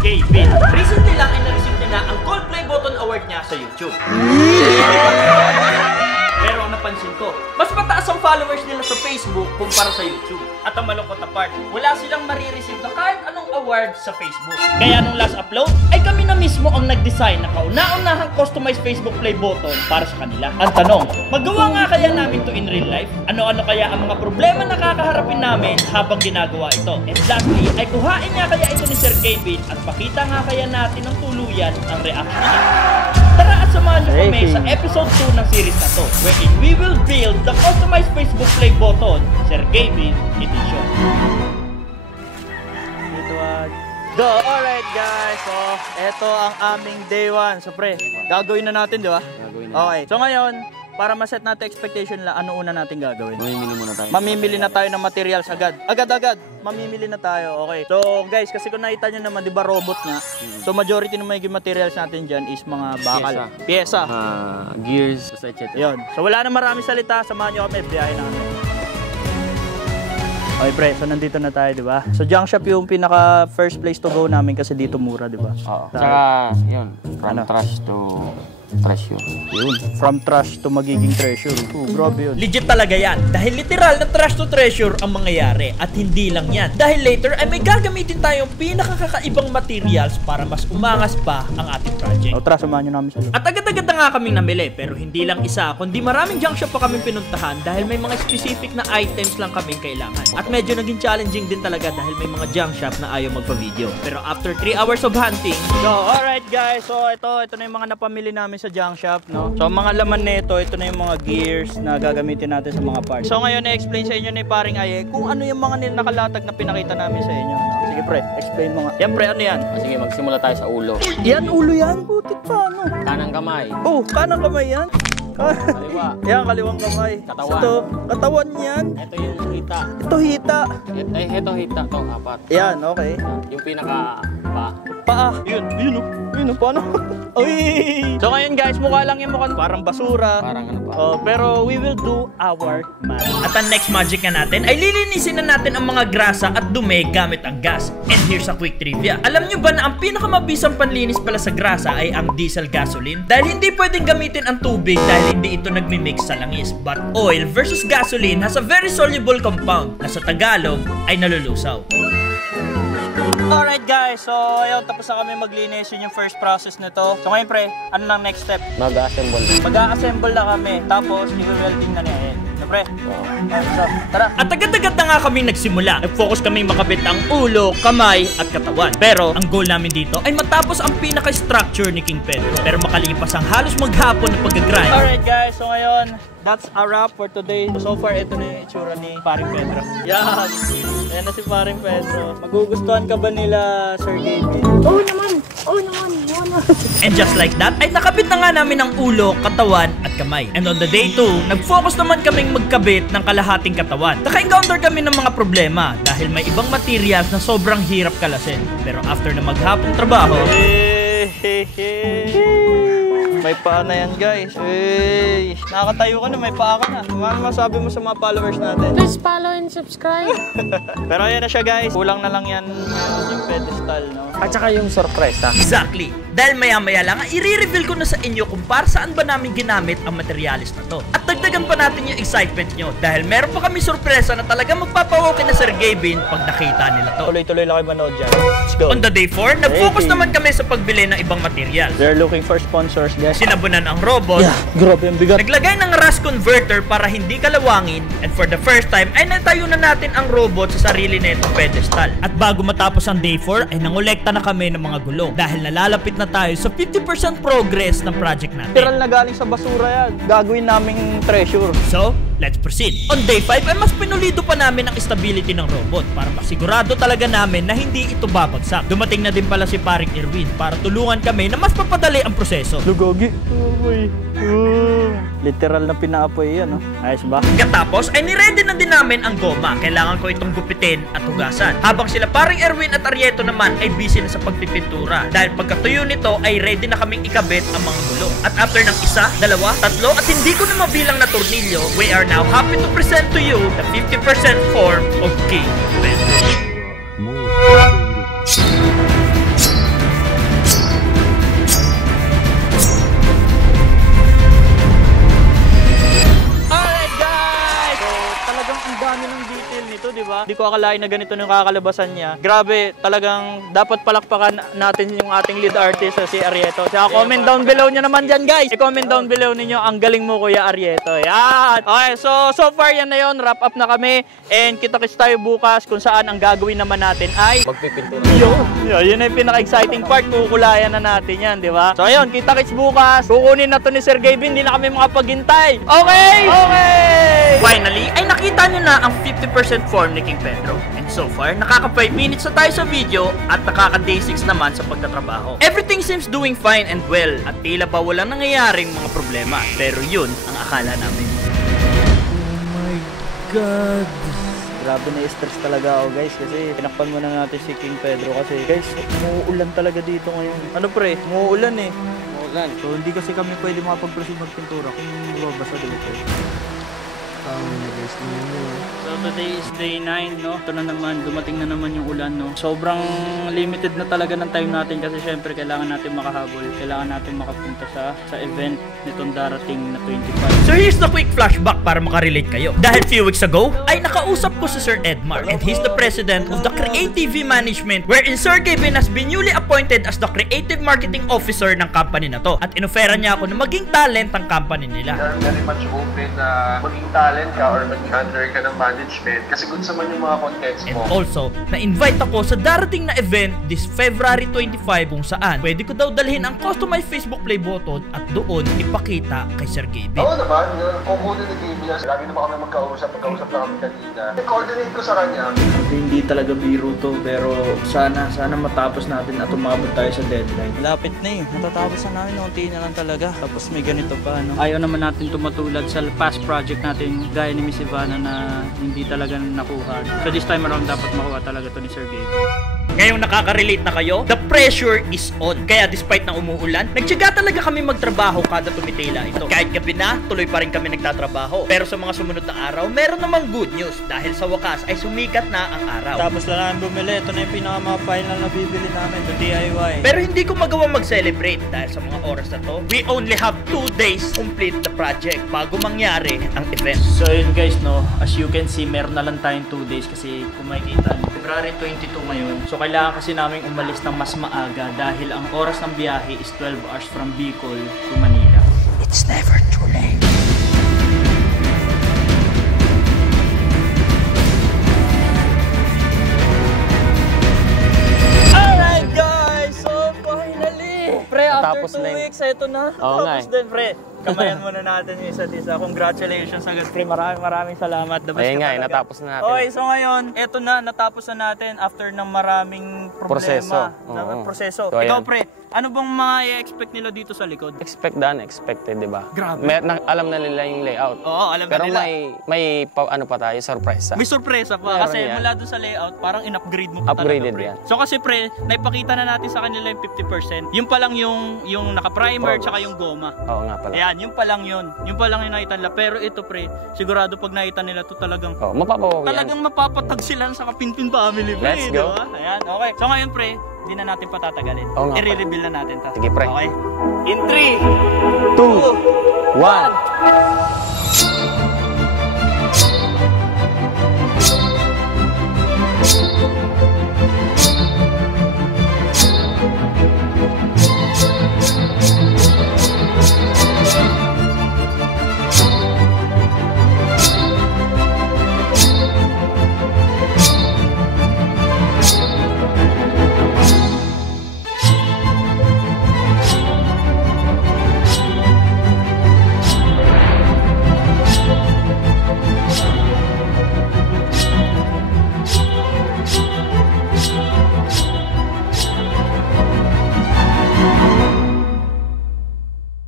Gavin. Recently lang ay na-receive niya na ang Gold Play Button Award niya sa YouTube. Pero ang napansin ko, mas mataas ang followers nila sa Facebook kumpara sa YouTube. At ang malungkot na part, wala silang marireceive na kahit anong award sa Facebook. Kaya nung last upload, ay kami na mismo ang nag-design na kauna-unahang customized Facebook Play button para sa kanila. Ang tanong, magawa nga kaya namin to in real life? Ano-ano kaya ang mga problema na kakaharapin namin habang ginagawa ito? And lastly, ay kuhain nga kaya ito ni Sir Gavin at pakita nga kaya natin ng tuluyan ang reaction niya. Tara at samahan niyo kami sa episode 2 ng series na to, wherein we will build the customized Facebook Play button, Sir Gavin Edition. Go! Alright guys, so eto ang aming day 1. So pre, gagawin na natin, di ba? Gagawin na. Okay, so ngayon, para ma-set natin expectation lang, ano una natin gagawin? Mamimili muna tayo. Mamimili na tayo ng materials agad. Agad-agad, mamimili na tayo. Okay. So guys, kasi kung nakita nyo naman, di ba robot nga? So majority ng mga materials natin dyan is mga bakal. Pyesa. Gears, etc. Yun. So wala na marami salita, samahan nyo kami, biyahe na kami. Okay pre, so nandito na tayo, di ba? So junk shop yung pinaka first place to go namin kasi dito mura, di ba? Oo. Saka, yun, from trash to treasure. Yun, from trash to magiging treasure. Grabe yun. Legit talaga yan. Dahil literal na trash to treasure ang mangyayari. At hindi lang yan. Dahil later ay may gagamitin tayong pinakakakaibang materials para mas umangas pa ang ating project. O tara, samahan nyo namin sa loob. At agad-agad na nga kaming namili. Pero hindi lang isa, kundi maraming junk shop pa kaming pinuntahan dahil may mga specific na items lang kaming kailangan. At medyo naging challenging din talaga dahil may mga junk shop na ayaw magpa-video. Pero after 3 hours of hunting, so alright guys, so ito na yung mga napamili namin sa junk shop, no? So mga laman nito, ito na yung mga gears na gagamitin natin sa mga parts. So ngayon na-explain sa inyo ni paring Aye kung ano yung mga nakalatag na pinakita namin sa inyo, no? Sige pre, explain mo nga. Yan pre, ano yan? Sige, magsimula tayo sa ulo. Yan, ulo yan? Putik pa, ano? Kanang kamay. Oh, kanang kamay yan? Kaliwa. Yan, kaliwang kamay. Katawan. Ito, katawan yan. Ito yung hita. Ito hita. Ito hita. Ito, apat. Yan, okay. Yung pinaka paa. Yun, paano? Uy! So ngayon guys, mukha lang yung mukhang parang basura. Parang ano pa. Pero we will do our magic. At ang next magic na natin ay lilinisin na natin ang mga grasa at dumi gamit ang gas. And here's a quick trivia. Alam nyo ba na ang pinakamabisang panlinis pala sa grasa ay ang diesel gasoline? Dahil hindi pwedeng gamitin ang tubig dahil hindi ito nagmimix sa langis. But oil versus gasoline has a very soluble compound na sa Tagalog ay nalulusaw. Alright guys, so ayun, tapos na kami maglinis. Yun yung first process nito. So ngayon pre, ano nang next step? Mag-assemble. Mag-assemble na kami. Tapos i-welding na niya. No pre? So, tara. At agad-agad na nga kami nagsimula. Nag-focus kami makabit ang ulo, kamay at katawan. Pero ang goal namin dito ay matapos ang pinaka-structure ni King Pedro. Pero makalipas ang halos maghapon na pag-grind. Alright guys, so ngayon, that's a wrap for today. So far, ito na yung itsura ni Paring Pedro. Yan! Ayan na si Paring Pedro. Magugustuhan ka ba nila, Sir Gavin? Oo naman! Oo naman! And just like that, ay nakabit na nga namin ang ulo, katawan at kamay. And on the day 2, nag-focus naman kaming magkabit ng kalahating katawan. Naka-encounter kami ng mga problema dahil may ibang materials na sobrang hirap kalasin. Pero after na maghapong trabaho, may paa na yan guys. Hey, nakakatayo ka na, may paa ka na. Ano masabi mo sa mga followers natin? Please follow and subscribe. Pero ayan na siya guys. Kulang na lang yan yung pedestal, no? At saka yung sorpresa. Exactly. Dahil maya-maya lang, i-reveal ko na sa inyo kung para saan ba namin ginamit ang materialis na to. At dagdagan pa natin yung excitement nyo dahil meron pa kami sorpresa na talaga magpapawokin na Sir Gavin pag nakita nila to. Tuloy-tuloy lang kayo manood dyan. Let's go. On the day 4, nag-focus naman kami sa pagbili ng ibang material. They're looking for sponsors, guys. Sinabunan ang robot. Yeah, grabe ang bigat. Naglagay ng rust converter para hindi kalawangin. And for the first time, ay natayo na natin ang robot sa sarili na itong pedestal. At bago matapos ang day 4, ay nangolekta na kami ng mga gulong. Dahil nalalapit na tayo sa 50% progress ng project natin. Literal na galing sa basura yan. Gagawin naming treasure. So, let's proceed. On day 5 ay mas pinulido pa namin ang stability ng robot para masigurado talaga namin na hindi ito babagsak. Dumating na din pala si Paring Erwin para tulungan kami na mas papadali ang proseso. Lugogi. Literal na pinaapoy yan, no? Ayos ba? Katapos ay niready na din namin ang goma. Kailangan ko itong gupitin at hugasan. Habang sila Paring Erwin at Arieto naman ay busy na sa pagpipintura. Dahil pagkatuyo nito ay ready na kaming ikabit ang mga gulong. At after ng 1, 2, 3 at hindi ko na mabilang na tornilyo, we are now happy to present to you the 50% form of King Pedro. ko akalain na ganito yung kakalabasan niya. Grabe, talagang dapat palakpakan natin yung ating lead artist si Arieto. Tsaka comment down below nyo naman dyan, guys. I-comment down below ninyo, ang galing mo, Kuya Arieto. Yan! Okay, so far yan na yun. Wrap up na kami. And kita-kits tayo bukas kung saan ang gagawin naman natin ay Magpipintura. yun ay pinaka-exciting part. Kukulayan na natin yan, di ba? So ayun, kita-kits bukas. Kukunin na to ni Sir Gavin. Hindi na kami makapaghintay. Okay! Okay! Finally, ay nakita nyo na ang 50% form ni King Pedro. And so far, nakaka 5 minutes na tayo sa video at nakaka day 6 naman sa pagtatrabaho. Everything seems doing fine and well at tila ba walang nangyayaring mga problema. Pero yun ang akala namin. Oh my God! Grabe na stress talaga ako guys kasi pinakpan muna natin si King Pedro kasi guys, umuulan talaga dito ngayon. Ano pre? Umuulan eh. Umuulan. So hindi kasi kami pwede makapag-proceed magpintura kung mababasa dito. So today is day 9, no? Ito na naman, dumating na naman yung ulan, no? Sobrang limited na talaga ng time natin kasi syempre kailangan natin makahabol. Kailangan natin makapunta sa event nitong darating na 25. So here's the quick flashback para makarelate kayo. Dahil few weeks ago, ay nakausap ko si Sir Edmar and he's the president of the Creative Management wherein Sir Gavin has been newly appointed as the Creative Marketing Officer ng company na to. At inofera niya ako na maging talent ang company nila. Very much open na maging talent ka or mag-handle ka ng management kasi good sa man yung mga contents And mo. also, na-invite ako sa darating na event this February 25 kung saan pwede ko daw dalhin ang customized Facebook Play button at doon ipakita kay Sir Gavin. Oo naman, kukunin ni Gaby na lagi naman kami magkausap na kami kanina. I-coordinate ko sa kanya. Hindi talaga biro to pero sana matapos natin at umabot tayo sa deadline. Lapit na eh. Matatapos na namin, unti na lang talaga. Tapos may ganito pa ano. Ayaw naman natin tumatulad sa past project natin gaya ni Miss Ivana na hindi talaga nakuha. So this time around dapat makuha talaga to ni Sir Gavin. Ngayong nakaka-relate na kayo, the pressure is on. Kaya despite na umuulan, nagtiyaga talaga kami magtrabaho kada tumitila ito. Kahit gabi na, tuloy pa rin kami nagtatrabaho. Pero sa mga sumunod na araw, meron namang good news dahil sa wakas ay sumikat na ang araw. Tapos lang namin bumili. Ito na yung pinaka-final na bibili namin. Ito DIY. Pero hindi ko magawa mag-celebrate dahil sa mga oras na to, we only have 2 days complete the project bago mangyari ang event. So yun guys, no, as you can see, meron na lang tayong 2 days kasi kung makikita nyo, February 22 ngayon. So kailangan kasi namin umalis ng mas maaga dahil ang oras ng biyahe is 12 hours from Bicol to Manila. It's never too late. Alright guys, so finally! Pre, after 2 weeks, ito na. Oo nga Tapos din, pre. Kamayan muna natin yung isa't isa. Congratulations agad, pre. Maraming salamat. The best Ayun ka nga, talaga. natapos na natin. Okay, so ngayon, eto na, natapos na natin after ng maraming problema. Proseso. Proseso. So, Ikaw, ayan. pre, ano bang ma-expect nila dito sa likod? Expect the unexpected, di ba? Grabe. Alam na nila yung layout. Oo, alam Pero na nila. may ano pa tayo, surprise. May sorpresa pa. Meron Kasi yan. mula doon sa layout, parang in-upgrade mo pa Upgraded talaga, pre. yan. So kasi, pre, naipakita na natin sa kanila yung 50%. Yung pa lang yung naka-primer, Progress. tsaka yung goma. Oo nga pala. Ayan, yung pa lang yun. Yung pa lang yung nakita nila. Pero ito, pre, sigurado pag nakita nila to talagang Oh, mapapawaw yan. talagang mapapatag sila sa Kapinpin family, pre. Let's go. Diba? Ayan, okay. So ngayon, pre, hindi na natin patatagalin. Oo nga, I-reveal na natin to. Sige, pre. Okay? In 3, 2, 1.